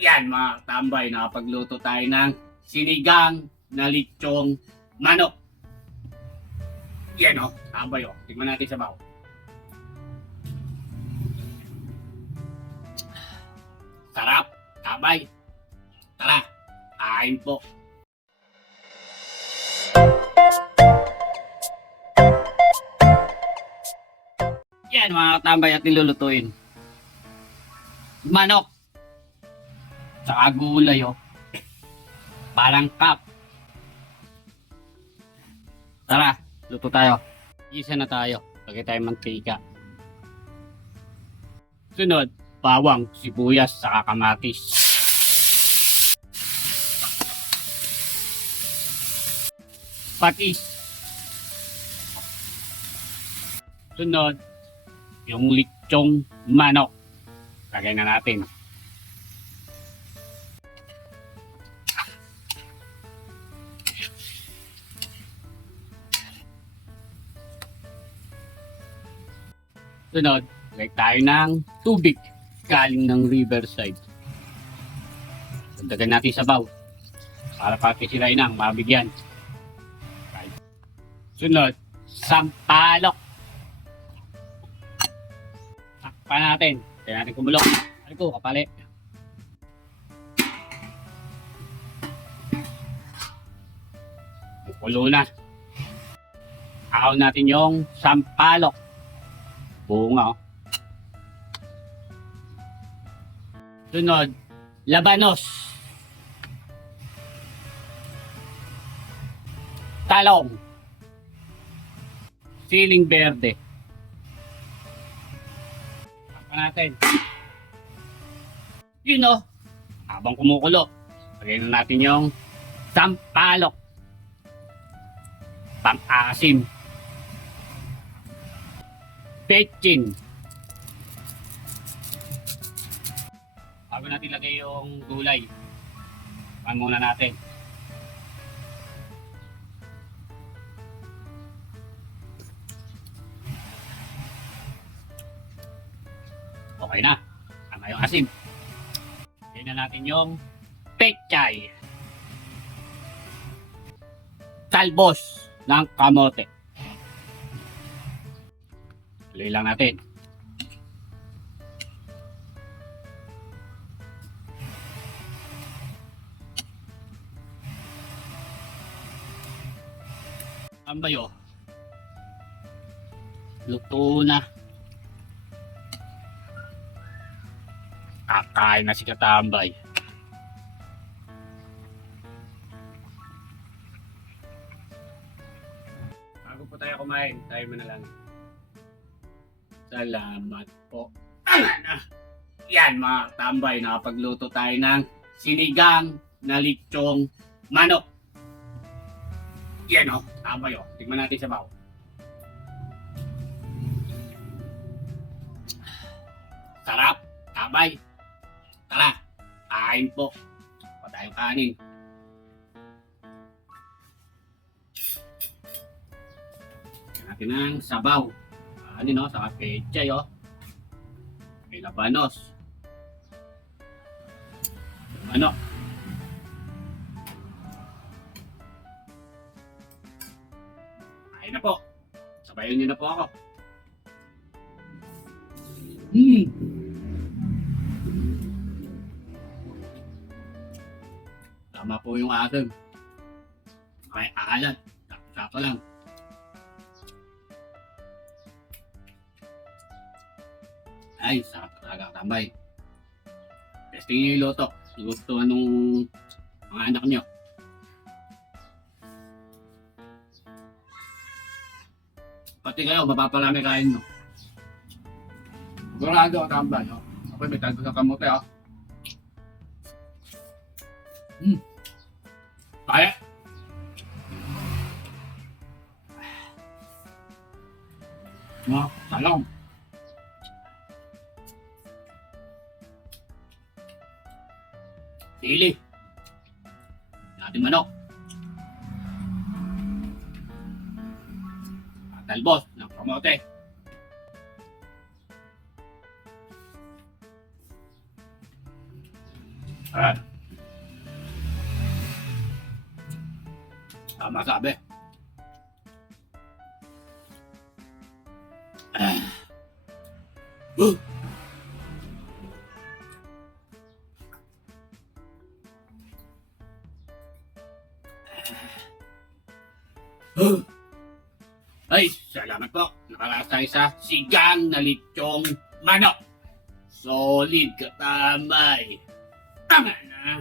Yan mga tambay, nakapagluto tayo ng sinigang na lechong manok. Yan o, tambay o. Tignan natin sa baw. Sarap, tambay. Tara, kain po. Yan mga tambay at nilulutuin. Manok. Tsaka gulay oh. Parang cup. Tara, luto tayo. Isa na tayo. Lagay tayo mantika. Sunod, bawang, sibuyas, saka kamatis. Patis. Sunod, yung lechong manok. Lagay na natin. Sunod, lagay tayo ng tubig galing ng riverside. Dagdagan natin sa baw para pati sila inang mabigyan. Sunod, sampalok. Takpan natin. Kaya natin kumulok. Ano ko, kapali. Kulo na. Akaw natin yung sampalok. Bunga oh. Sunod, labanos. Talong. Siling berde. Takpan natin. Yun oh. Habang kumukulo, lagyan na natin yung sampalok. Pang-asim. Petchin. Bago natin lagay yung gulay, pan muna natin. Okay na. Tama yung asim. Lagyan na natin yung pechay. Talbos ng kamote. Tuloy lang natin. Tambayo. Luto na. Kakain na si Katambay. Bago po tayo kumain, tayo muna lang. Salamat po. Yan mga tambay, nakapagluto tayo ng sinigang na lechong manok. Yan o, tambay o. Tignan natin sa baw. Sarap, tambay. Tara, kain po. Pa tayong kanin. Tignan natin ang sabaw. Ano no, sa pechay oh. May labanos. Ano? Kain na po. Sabayan niyo na po ako. Tama po yung asim. May alat. Sakto lang. Ay, sarap talaga tambay. Testing nyo yung luto. Gusto anong mga anak nyo. Pati kayo, mapapalami kain nyo. Sigurado tambay. No? Ako may tago sa kamote. Oh. Kaya. No, talong. Sili. Natin manok. Talbos ng kamote. Ah. Tama sabi. Ah. Uh. Uh. Ay, salamat po. Nakalasay sa sigang na lechong manok. Solid katamay. Tama na.